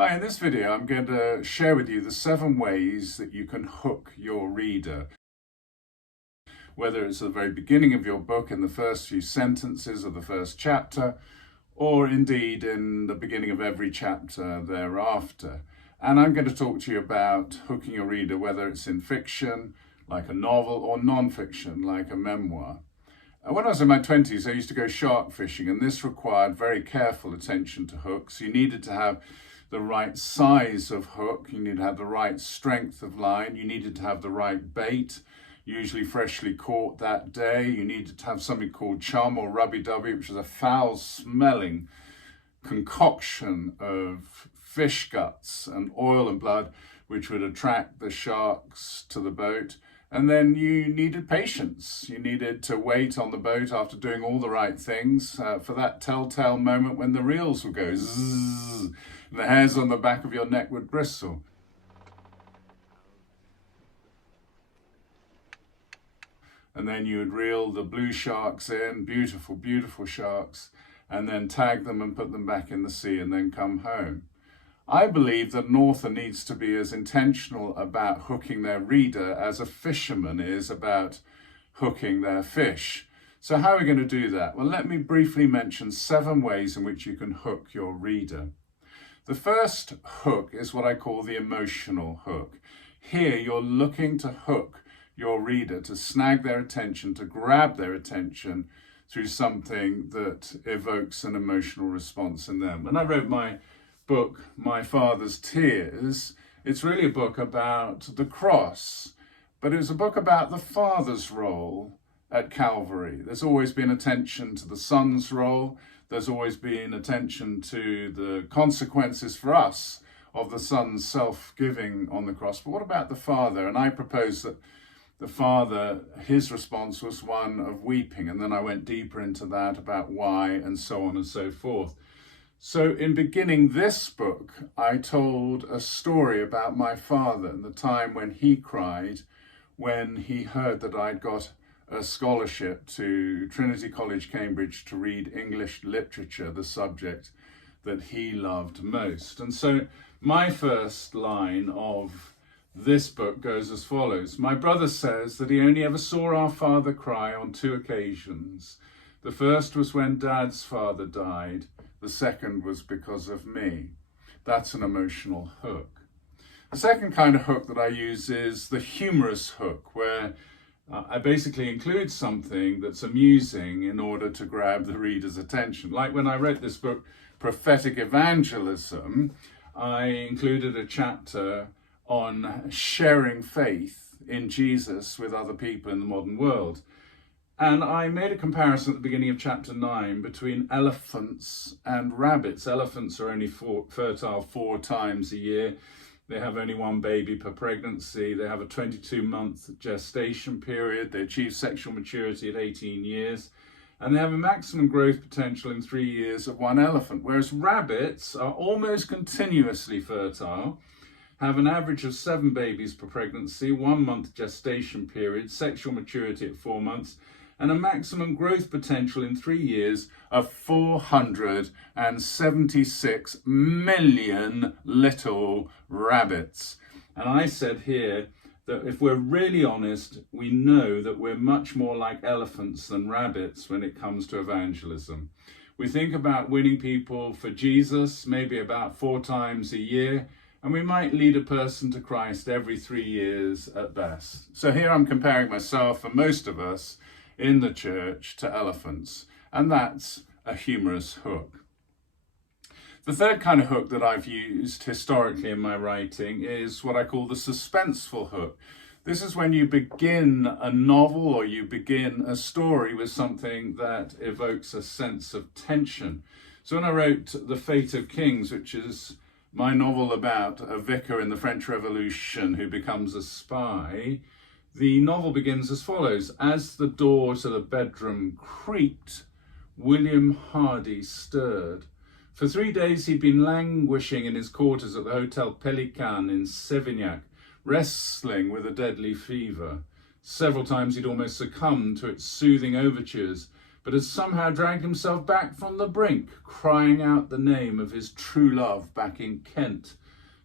Hi, in this video I'm going to share with you the 7 ways that you can hook your reader. Whether it's at the very beginning of your book in the first few sentences of the first chapter, or indeed in the beginning of every chapter thereafter. And I'm going to talk to you about hooking your reader, whether it's in fiction, like a novel, or non-fiction, like a memoir. When I was in my 20s, I used to go shark fishing, and this required very careful attention to hooks. You needed to have the right size of hook, you needed to have the right strength of line, you needed to have the right bait, usually freshly caught that day. You needed to have something called chum or rubby-dubby, which is a foul-smelling concoction of fish guts and oil and blood, which would attract the sharks to the boat. And then you needed patience. You needed to wait on the boat after doing all the right things for that telltale moment when the reels would go zzz, and the hairs on the back of your neck would bristle. And then you would reel the blue sharks in, beautiful, beautiful sharks, and then tag them and put them back in the sea and then come home. I believe that an author needs to be as intentional about hooking their reader as a fisherman is about hooking their fish. So how are we going to do that? Well, let me briefly mention 7 ways in which you can hook your reader. The first hook is what I call the emotional hook. Here you're looking to hook your reader, to snag their attention, to grab their attention through something that evokes an emotional response in them. When I wrote my book, My Father's Tears, it's really a book about the cross, but it was a book about the Father's role at Calvary. There's always been attention to the Son's role. There's always been attention to the consequences for us of the Son's self-giving on the cross. But what about the Father? And I propose that the Father, his response was one of weeping. And then I went deeper into that about why and so on and so forth. So in beginning this book, I told a story about my father and the time when he cried when he heard that I'd got a scholarship to Trinity College, Cambridge, to read English literature, the subject that he loved most. And so my first line of this book goes as follows. My brother says that he only ever saw our father cry on 2 occasions. The first was when Dad's father died. The second was because of me. That's an emotional hook. The second kind of hook that I use is the humorous hook, where I basically include something that's amusing in order to grab the reader's attention. Like when I wrote this book, Prophetic Evangelism, I included a chapter on sharing faith in Jesus with other people in the modern world. And I made a comparison at the beginning of chapter 9 between elephants and rabbits. Elephants are only fertile 4 times a year. They have only 1 baby per pregnancy. They have a 22-month gestation period. They achieve sexual maturity at 18 years. And they have a maximum growth potential in 3 years of 1 elephant. Whereas rabbits are almost continuously fertile, have an average of 7 babies per pregnancy, 1 month gestation period, sexual maturity at 4 months, and a maximum growth potential in 3 years of 476 million little rabbits. And I said here that if we're really honest, we know that we're much more like elephants than rabbits when it comes to evangelism. We think about winning people for Jesus maybe about 4 times a year, and we might lead a person to Christ every 3 years at best. So here I'm comparing myself and most of us in the church to elephants, and that's a humorous hook. The third kind of hook that I've used historically in my writing is what I call the suspenseful hook. This is when you begin a novel or you begin a story with something that evokes a sense of tension. So when I wrote The Fate of Kings, which is my novel about a vicar in the French Revolution who becomes a spy, the novel begins as follows. As the door to the bedroom creaked, William Hardy stirred. For 3 days he'd been languishing in his quarters at the Hotel Pelican in Sévignac, wrestling with a deadly fever. Several times he'd almost succumbed to its soothing overtures, but had somehow dragged himself back from the brink, crying out the name of his true love back in Kent.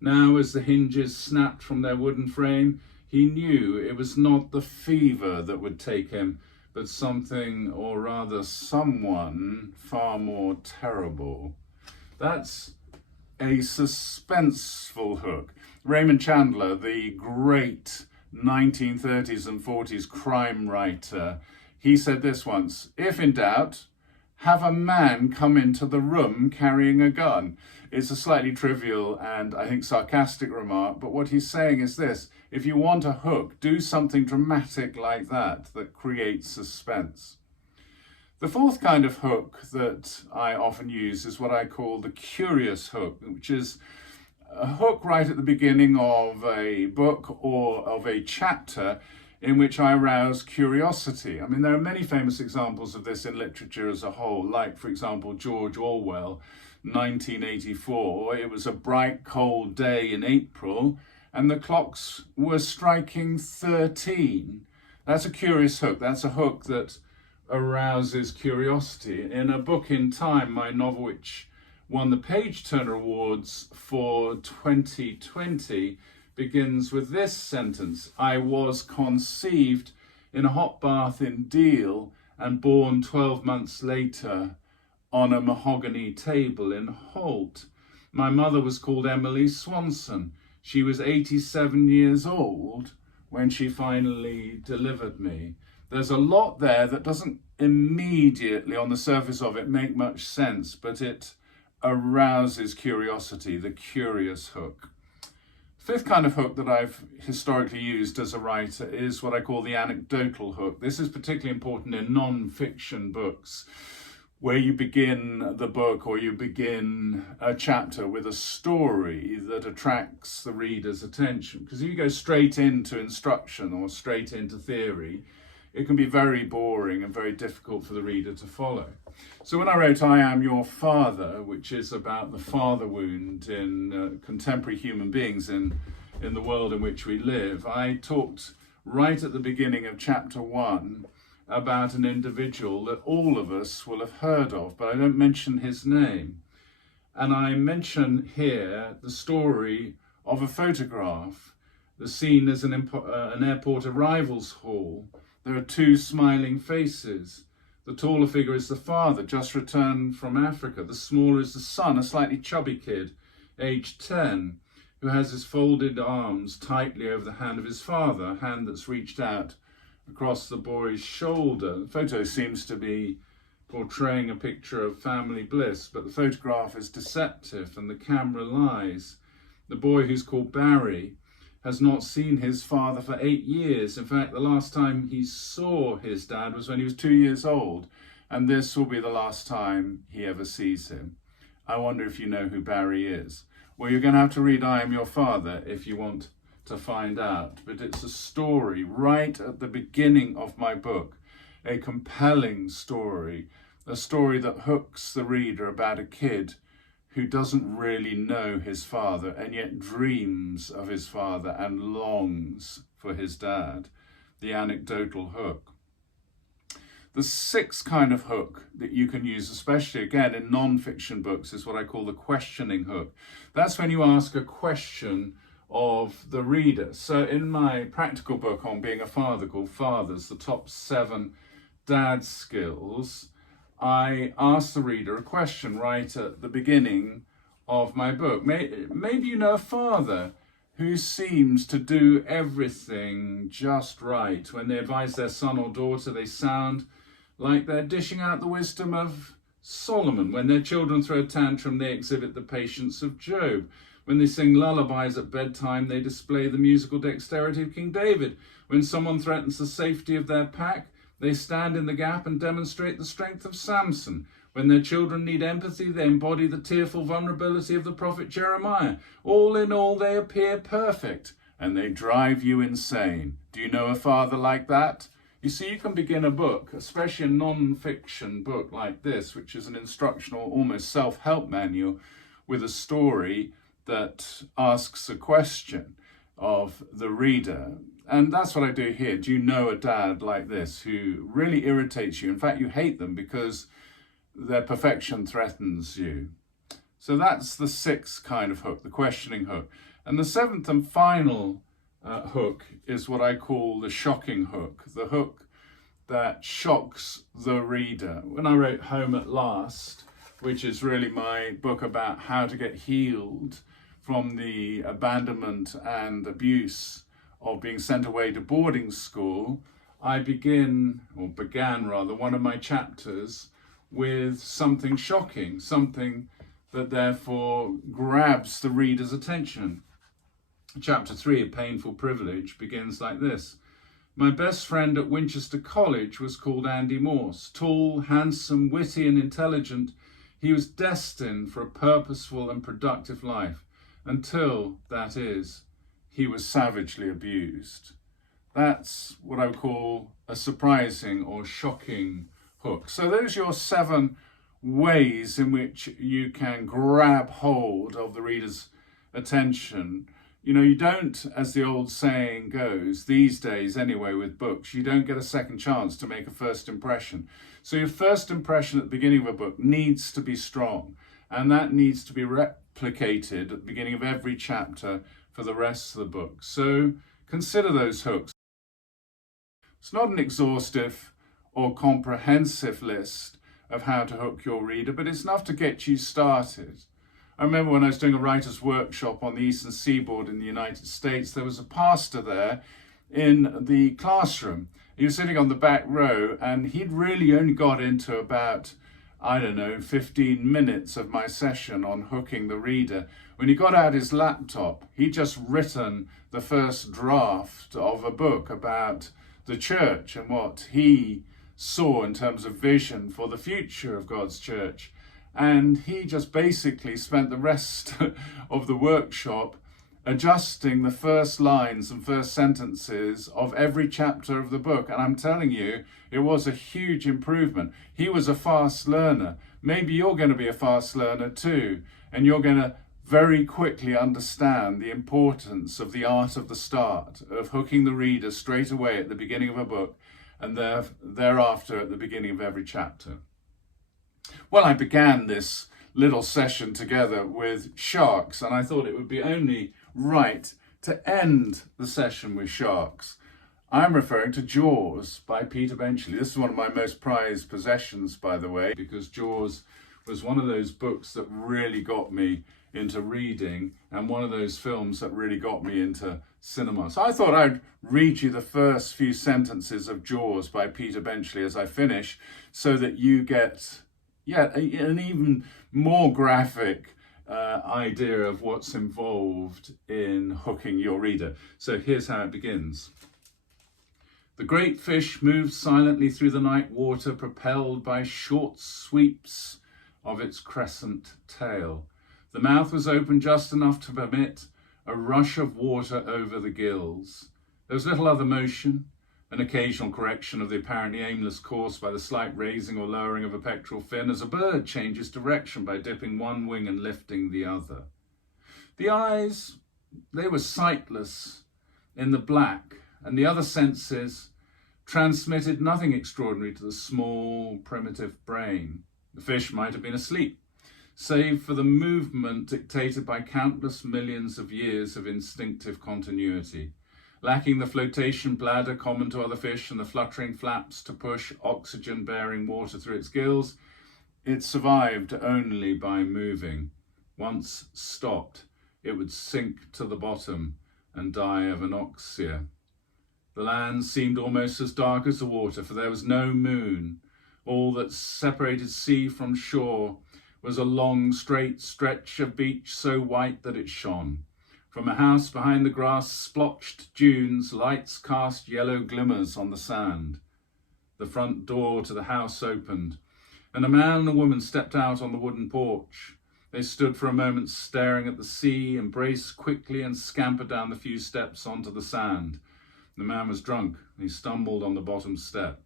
Now, as the hinges snapped from their wooden frame, he knew it was not the fever that would take him, but something, or rather someone, far more terrible. That's a suspenseful hook. Raymond Chandler, the great 1930s and 40s crime writer, he said this once: if in doubt, have a man come into the room carrying a gun. It's a slightly trivial and I think sarcastic remark, but what he's saying is this: if you want a hook, do something dramatic like that creates suspense. The fourth kind of hook that I often use is what I call the curious hook, which is a hook right at the beginning of a book or of a chapter in which I arouse curiosity. I mean, there are many famous examples of this in literature as a whole, like, for example, George Orwell, 1984. It was a bright, cold day in April, and the clocks were striking 13. That's a curious hook. That's a hook that arouses curiosity. In A Book in Time, my novel, which won the Page Turner Awards for 2020, begins with this sentence: I was conceived in a hot bath in Deal and born 12 months later on a mahogany table in Holt. My mother was called Emily Swanson. She was 87 years old when she finally delivered me. There's a lot there that doesn't immediately, on the surface of it, make much sense, but it arouses curiosity, the curious hook. Fifth kind of hook that I've historically used as a writer is what I call the anecdotal hook. This is particularly important in non-fiction books, where you begin the book or you begin a chapter with a story that attracts the reader's attention. Because if you go straight into instruction or straight into theory, it can be very boring and very difficult for the reader to follow. So when I wrote I Am Your Father, which is about the father wound in contemporary human beings in the world in which we live, I talked right at the beginning of chapter 1 about an individual that all of us will have heard of, but I don't mention his name. And I mention here the story of a photograph. The scene is an airport arrivals hall. There are two smiling faces. The taller figure is the father, just returned from Africa. The smaller is the son, a slightly chubby kid, aged 10, who has his folded arms tightly over the hand of his father, a hand that's reached out across the boy's shoulder. The photo seems to be portraying a picture of family bliss, but the photograph is deceptive and the camera lies. The boy, who's called Barry, has not seen his father for 8 years. In fact, the last time he saw his dad was when he was 2 years old, and this will be the last time he ever sees him. I wonder if you know who Barry is. Well, you're going to have to read I Am Your Father if you want to find out, but it's a story right at the beginning of my book, a compelling story, a story that hooks the reader about a kid who doesn't really know his father and yet dreams of his father and longs for his dad, the anecdotal hook. The sixth kind of hook that you can use, especially again in non-fiction books, is what I call the questioning hook. That's when you ask a question of the reader. So in my practical book on being a father called Fathers, the top 7 dad skills, I ask the reader a question right at the beginning of my book. Maybe you know a father who seems to do everything just right. When they advise their son or daughter, they sound like they're dishing out the wisdom of Solomon. When their children throw a tantrum, they exhibit the patience of Job. When they sing lullabies at bedtime, they display the musical dexterity of King David. When someone threatens the safety of their pack, they stand in the gap and demonstrate the strength of Samson. When their children need empathy, they embody the tearful vulnerability of the prophet Jeremiah. All in all, they appear perfect, and they drive you insane. Do you know a father like that? You see, you can begin a book, especially a non-fiction book like this, which is an instructional, almost self-help manual, with a story that asks a question. of the reader. And that's what I do here. Do you know a dad like this who really irritates you? In fact, you hate them because their perfection threatens you. So that's the sixth kind of hook, the questioning hook. And the seventh and final hook is what I call the shocking hook, the hook that shocks the reader. When I wrote Home at Last, which is really my book about how to get healed from the abandonment and abuse of being sent away to boarding school, I began one of my chapters with something shocking, something that therefore grabs the reader's attention. Chapter 3, A Painful Privilege, begins like this. My best friend at Winchester College was called Andy Morse. Tall, handsome, witty and intelligent, he was destined for a purposeful and productive life until, that is, he was savagely abused. That's what I would call a surprising or shocking hook. So those are your 7 ways in which you can grab hold of the reader's attention. You know, you don't, as the old saying goes, these days anyway with books, you don't get a second chance to make a first impression. So your first impression at the beginning of a book needs to be strong, and that needs to be replicated at the beginning of every chapter for the rest of the book. So consider those hooks. It's not an exhaustive or comprehensive list of how to hook your reader, but it's enough to get you started. I remember when I was doing a writer's workshop on the Eastern Seaboard in the United States, there was a pastor there in the classroom. He was sitting on the back row, and he'd really only got into about, 15 minutes of my session on hooking the reader. When he got out his laptop, he'd just written the first draft of a book about the church and what he saw in terms of vision for the future of God's church. And he just basically spent the rest of the workshop adjusting the first lines and first sentences of every chapter of the book. And I'm telling you, it was a huge improvement. He was a fast learner. Maybe you're going to be a fast learner too, and you're going to very quickly understand the importance of the art of the start, of hooking the reader straight away at the beginning of a book and thereafter at the beginning of every chapter. Well, I began this little session together with sharks, and I thought it would be only right to end the session with sharks. I'm referring to Jaws by Peter Benchley. This is one of my most prized possessions, by the way, because Jaws was one of those books that really got me into reading and one of those films that really got me into cinema. So I thought I'd read you the first few sentences of Jaws by Peter Benchley as I finish, so that you get an even more graphic idea of what's involved in hooking your reader. So here's how it begins. The great fish moved silently through the night water, propelled by short sweeps of its crescent tail. The mouth was open just enough to permit a rush of water over the gills. There was little other motion, an occasional correction of the apparently aimless course by the slight raising or lowering of a pectoral fin, as a bird changes direction by dipping one wing and lifting the other. The eyes, they were sightless in the black, and the other senses transmitted nothing extraordinary to the small, primitive brain. The fish might have been asleep, save for the movement dictated by countless millions of years of instinctive continuity. Lacking the flotation bladder common to other fish and the fluttering flaps to push oxygen-bearing water through its gills, it survived only by moving. Once stopped, it would sink to the bottom and die of anoxia. The land seemed almost as dark as the water, for there was no moon. All that separated sea from shore was a long, straight stretch of beach so white that it shone. From a house behind the grass-splotched dunes, lights cast yellow glimmers on the sand. The front door to the house opened, and a man and a woman stepped out on the wooden porch. They stood for a moment staring at the sea, embraced quickly and scampered down the few steps onto the sand. The man was drunk, and he stumbled on the bottom step.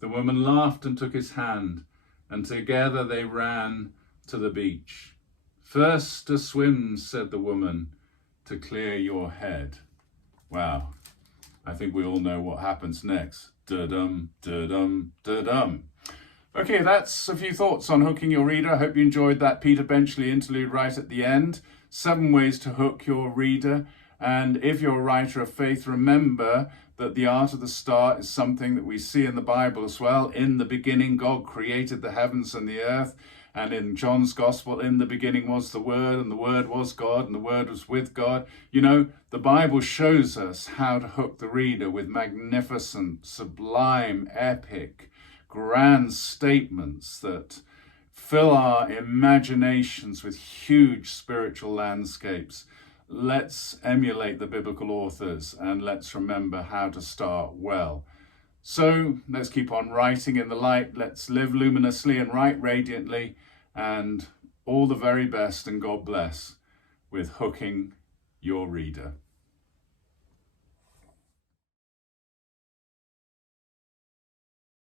The woman laughed and took his hand, and together they ran to the beach. "First to swim," said the woman, "to clear your head." Wow. I think we all know what happens next. Da-dum, da-dum, da-dum. Okay, that's a few thoughts on hooking your reader. I hope you enjoyed that Peter Benchley interlude right at the end. 7 ways to hook your reader. And if you're a writer of faith, remember that the art of the start is something that we see in the Bible as well. In the beginning, God created the heavens and the earth. And in John's Gospel, in the beginning was the Word, and the Word was God, and the Word was with God. You know, the Bible shows us how to hook the reader with magnificent, sublime, epic, grand statements that fill our imaginations with huge spiritual landscapes. Let's emulate the biblical authors and let's remember how to start well. So let's keep on writing in the light. Let's live luminously and write radiantly, and all the very best, and God bless with hooking your reader.